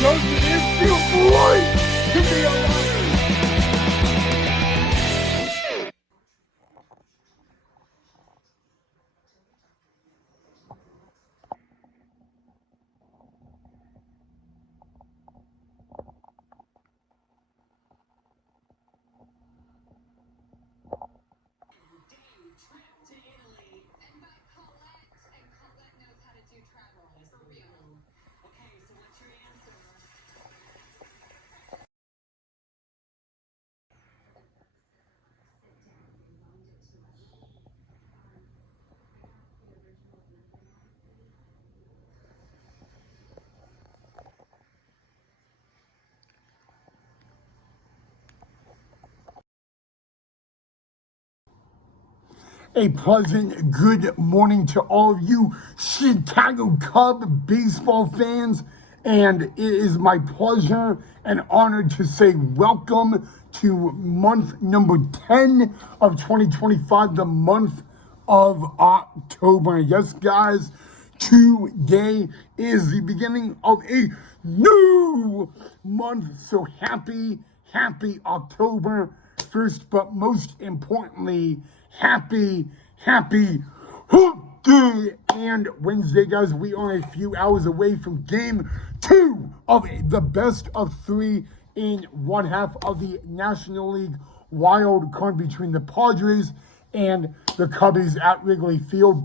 Doesn't it feel great to be alive? A pleasant good morning to all of you Chicago Cub baseball fans. And it is my pleasure and honor to say welcome to month number 10 of 2025, the month of October. Yes, guys, today is the beginning of a new month. So happy October 1st, but most importantly, happy Hoop Day. And Wednesday, guys, we are a few hours away from game 2 of the best of 3 in one half of the National League wild card between the Padres and the Cubbies at Wrigley Field.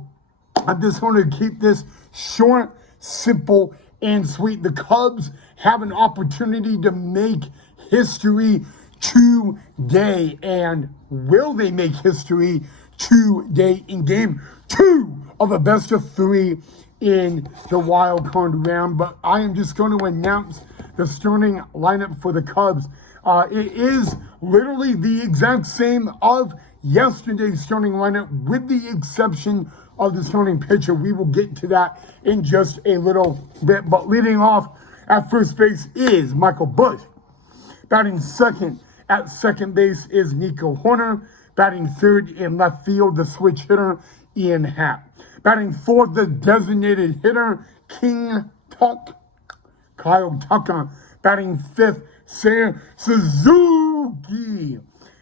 I'm just going to keep this short, simple, and sweet. The Cubs have an opportunity to make history today. And will they make history today in game 2 of a best of 3 in the wild card round? But I am just going to announce the starting lineup for the Cubs. It is literally the exact same of yesterday's starting lineup with the exception of the starting pitcher. We will get to that in just a little bit. But leading off at first base is Michael Busch. Batting second at second base is Nico Horner. Batting third in left field, the switch hitter, Ian Happ. Batting fourth, the designated hitter, Kyle Tucker. Batting fifth, Seiya Suzuki.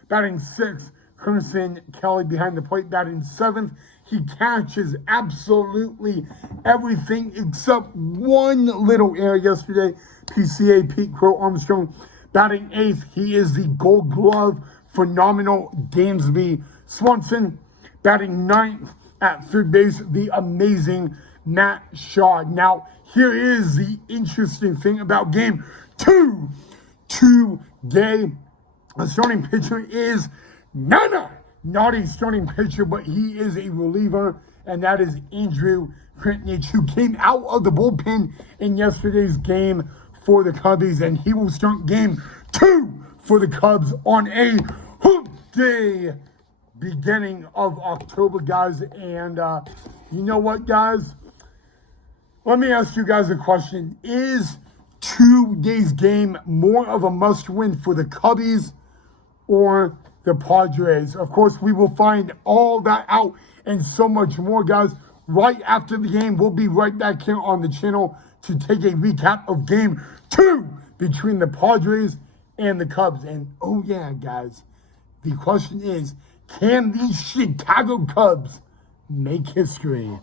Batting sixth, Carson Kelly behind the plate. Batting seventh, he catches absolutely everything except one little error yesterday. PCA Pete Crow Armstrong. Batting eighth, he is the Gold Glove phenomenal Dansby Swanson. Batting ninth at third base, the amazing Matt Shaw. Now, here is the interesting thing about game 2 today. The starting pitcher is not a starting pitcher, but he is a reliever, and that is Andrew Krentnich, who came out of the bullpen in yesterday's game for the Cubbies, and he will start game 2 for the Cubs on a Hoop Day beginning of October, guys. And you know what, guys? Let me ask you guys a question. Is today's game more of a must-win for the Cubbies or the Padres? Of course, we will find all that out and so much more, guys, right after the game. We'll be right back here on the channel to take a recap of game 2 between the Padres and the Cubs. And oh yeah, guys, the question is, can these Chicago Cubs make history?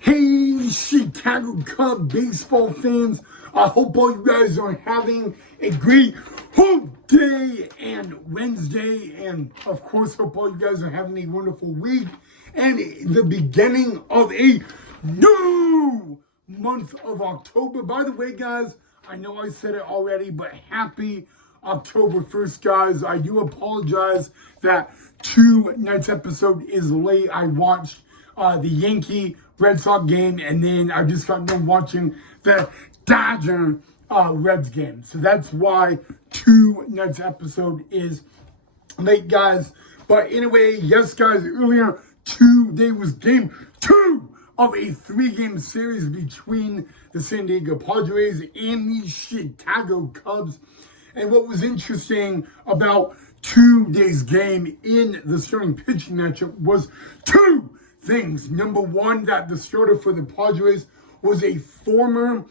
Hey, Chicago Cub baseball fans. I hope all you guys are having a great Hoop Day and Wednesday. And, of course, hope all you guys are having a wonderful week and the beginning of a new month of October. By the way, guys, I know I said it already, but happy October 1st, guys. I do apologize that tonight's episode is late. I watched the Yankee Red Sox game, and then I just got done watching the Dodger Reds game. So that's why tonight's episode is late, guys. But anyway, yes, guys, earlier today was game 2 of a 3-game series between the San Diego Padres and the Chicago Cubs. And what was interesting about today's game in the starting pitching matchup was two things. Number one, that the starter for the Padres was a former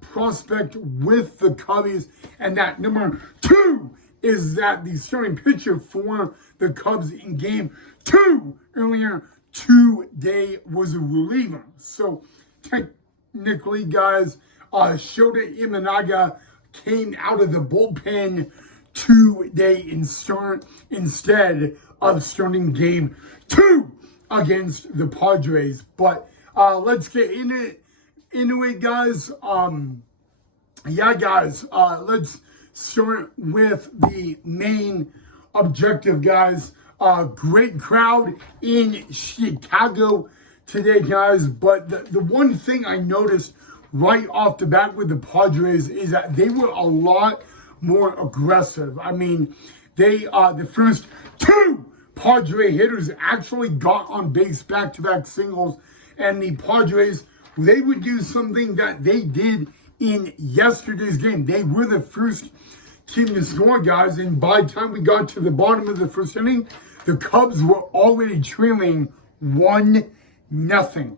prospect with the Cubbies. And that number two is that the starting pitcher for the Cubs in game 2 earlier today was a reliever. So technically, guys, Shota Imanaga came out of the bullpen today instead of starting game 2 against the Padres. But let's get into it, guys. Let's start with the main objective, guys. Great crowd in Chicago today, guys. But the one thing I noticed right off the bat with the Padres is that they were a lot more aggressive. I mean, the first 2 Padre hitters actually got on base back-to-back singles, and the Padres, they would do something that they did in yesterday's game. They were the first team to score, guys, and by the time we got to the bottom of the first inning, the Cubs were already trailing 1-0.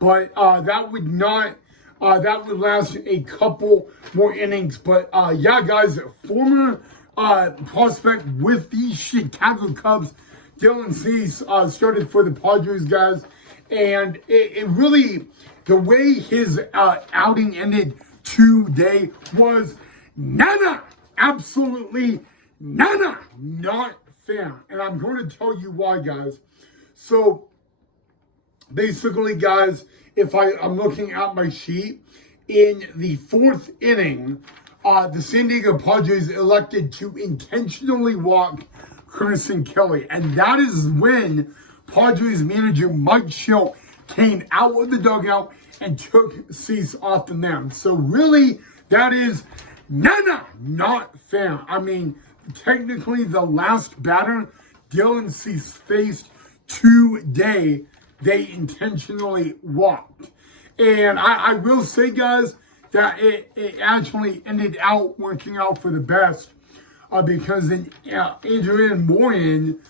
But that would last a couple more innings. But guys, former prospect with the Chicago Cubs, Dylan Cease, started for the Padres, guys. And it really, the way his outing ended today was nada, absolutely nada, not fair. And I'm going to tell you why, guys. So basically, guys, if I'm looking at my sheet, in the 4th inning, the San Diego Padres elected to intentionally walk Carson Kelly. And that is when Padres manager Mike Shildt came out of the dugout and took Cease off the mound. So really, that is not fair. I mean, technically the last batter Dylan Cease faced today, they intentionally walked. And I will say, guys, that it actually ended out working out for the best because then Adrian Morin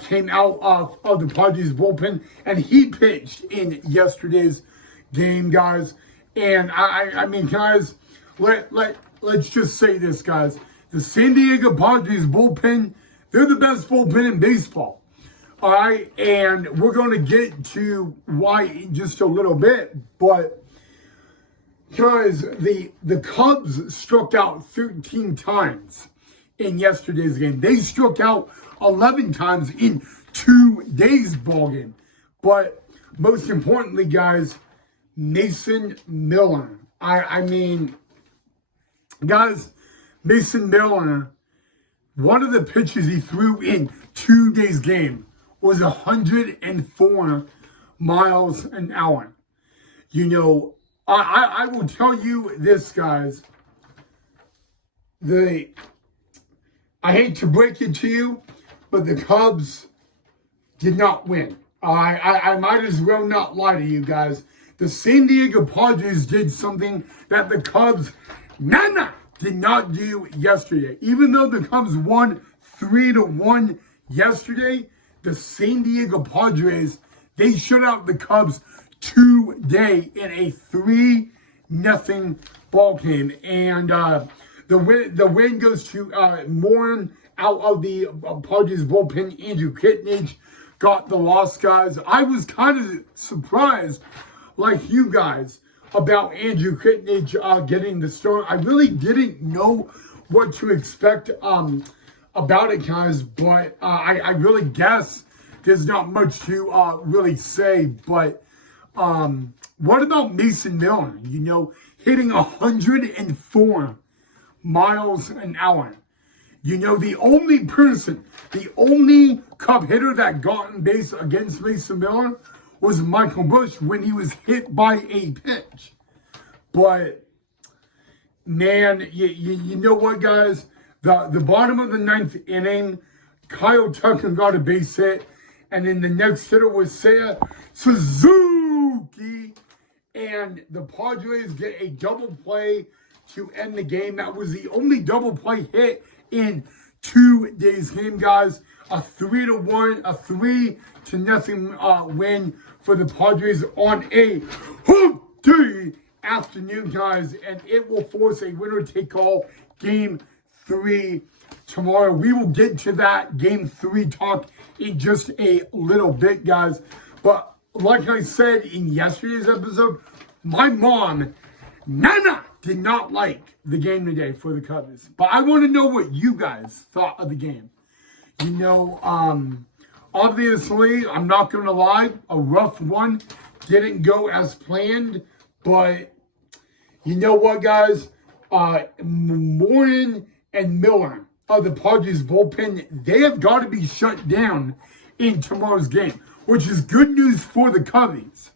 came out of the Padres bullpen, and he pitched in yesterday's game, guys. And I mean, guys, let's just say this, guys. The San Diego Padres bullpen, they're the best bullpen in baseball. All right, and we're going to get to why in just a little bit, but guys, the Cubs struck out 13 times in yesterday's game. They struck out 11 times in today's ball game. But most importantly, guys, Mason Miller. I mean, guys, Mason Miller, one of the pitches he threw in today's game was 104 miles an hour. You know, I will tell you this, guys. I hate to break it to you, but the Cubs did not win. I might as well not lie to you guys. The San Diego Padres did something that the Cubs did not do yesterday. Even though the Cubs won 3-1 yesterday, the San Diego Padres, they shut out the Cubs today in a 3-0 ball game. And the win goes to Morin out of the Padres bullpen. Andrew Kitnage got the loss, guys. I was kind of surprised, like you guys, about Andrew Kitnage getting the start. I really didn't know what to expect about it, guys, but I really guess there's not much to really say. But what about Mason Miller? You know, hitting 104 miles an hour. You know, the only Cub hitter that got on base against Mason Miller was Michael Busch when he was hit by a pitch. But man, you know what, guys? The bottom of the 9th inning, Kyle Tucker got a base hit, and then the next hitter was Seiya Suzuki. Mookie, and the Padres get a double play to end the game. That was the only double play hit in 2 days game, guys. A 3-1, a 3-0 win for the Padres on a hump day afternoon, guys, and it will force a winner-take-all Game 3 tomorrow. We will get to that Game 3 talk in just a little bit, guys. But like I said in yesterday's episode, my mom, Nana, did not like the game today for the Cubs. But I want to know what you guys thought of the game. You know, obviously, I'm not going to lie, a rough one. Didn't go as planned, but you know what, guys? Morin and Miller of the Padres bullpen, they have got to be shut down in tomorrow's game, which is good news for the Cubbies.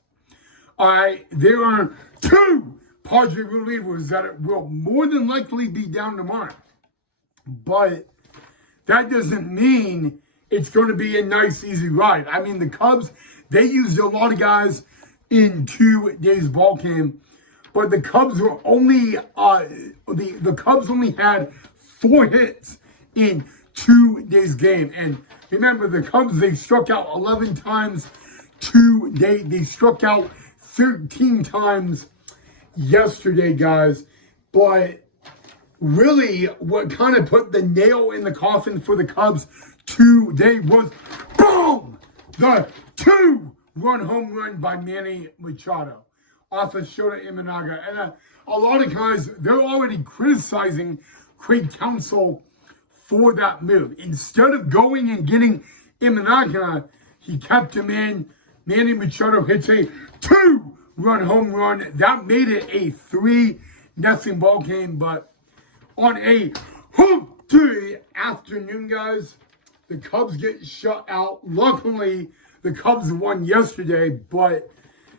All right, there are 2 Padres relievers that will more than likely be down tomorrow. But that doesn't mean it's going to be a nice, easy ride. I mean, the Cubs, they used a lot of guys in 2 days ball game, but the Cubs were only the Cubs only had 4 hits in 2 days game. And remember, the Cubs, they struck out 11 times they struck out 13 times yesterday, guys. But really, what kind of put the nail in the coffin for the Cubs today was, boom, the 2-run home run by Manny Machado off of Shota Imanaga. And a lot of guys, they're already criticizing Craig Counsell for that move. Instead of going and getting Imanaga, he kept him in. Manny Machado hits a 2-run home run. That made it a 3-0 ball game. But on a hump day afternoon, guys, the Cubs get shut out. Luckily, the Cubs won yesterday, but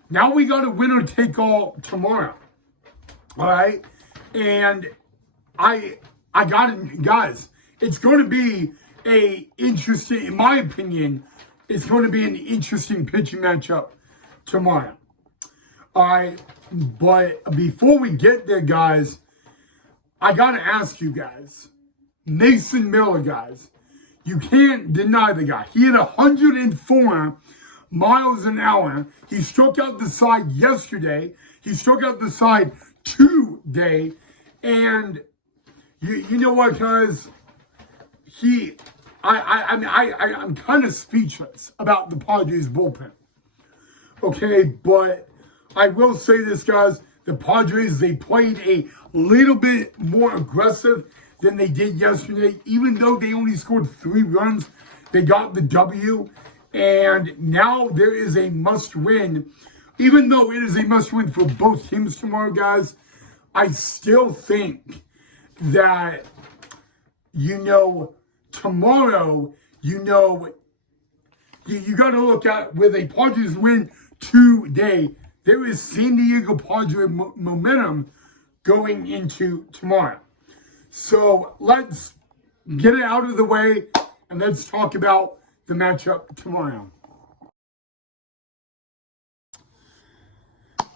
now we got a winner take all tomorrow. All right? And I got it, guys. It's going to be in my opinion, it's going to be an interesting pitching matchup tomorrow. All right? But before we get there, guys, I got to ask you guys, Mason Miller, guys, you can't deny the guy. He had 104 miles an hour. He struck out the side yesterday. He struck out the side today. And you know what, guys? I'm kind of speechless about the Padres bullpen. Okay, but I will say this, guys. The Padres, they played a little bit more aggressive than they did yesterday. Even though they only scored 3 runs, they got the W. And now there is a must-win. Even though it is a must-win for both teams tomorrow, guys, I still think that, tomorrow, you got to look at with a Padres win today, there is San Diego Padres momentum going into tomorrow. So let's get it out of the way and let's talk about the matchup tomorrow.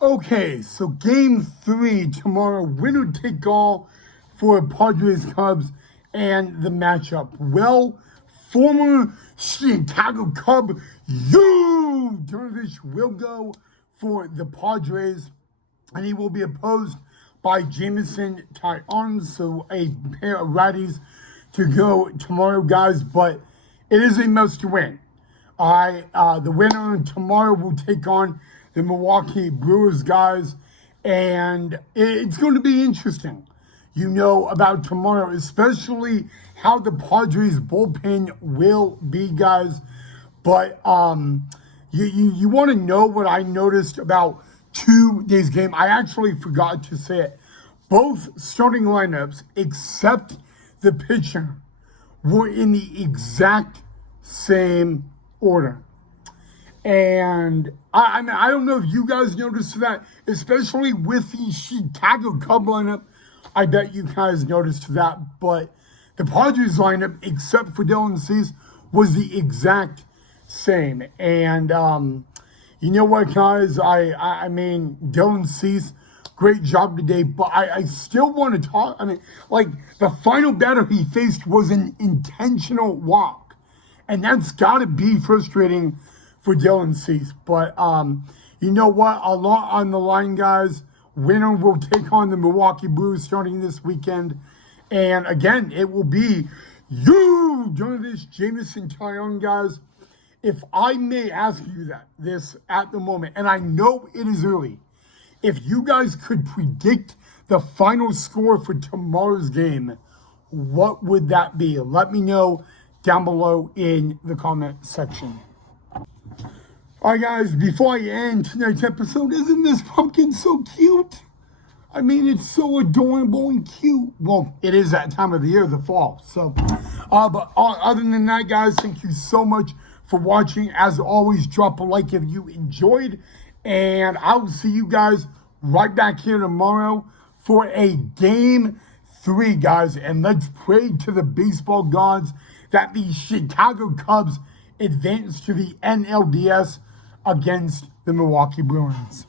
Okay, so Game 3 tomorrow, winner take all for Padres Cubs and the matchup. Well, former Chicago Cub Yu Darvish will go for the Padres, and he will be opposed by Jameson Taillon, so a pair of righties to go tomorrow, guys, but it is a must-win. The winner tomorrow will take on the Milwaukee Brewers, guys, and it's going to be interesting, about tomorrow, especially how the Padres bullpen will be, guys. But you want to know what I noticed about 2 days game? I actually forgot to say it. Both starting lineups, except the pitcher, were in the exact same order. And I don't know if you guys noticed that, especially with the Chicago Cub lineup. I bet you guys noticed that. But the Padres lineup, except for Dylan Cease, was the exact same. And, You know what, guys? I mean, Dylan Cease, great job today, but I still want to talk. I mean, like, the final batter he faced was an intentional walk, and that's got to be frustrating for Dylan Cease. But you know what? A lot on the line, guys. Winner will take on the Milwaukee Brewers starting this weekend, and again, it will be you, Jonas Jameson Tyone, guys. If I may ask you this at the moment, and I know it is early, if you guys could predict the final score for tomorrow's game, what would that be? Let me know down below in the comment section. All right, guys, before I end tonight's episode, isn't this pumpkin so cute? I mean, it's so adorable and cute. Well, it is that time of the year, the fall. So, but other than that, guys, thank you so much for watching. As always, drop a like if you enjoyed, and I will see you guys right back here tomorrow for a game 3, guys. And let's pray to the baseball gods that the Chicago Cubs advance to the NLDS against the Milwaukee Brewers.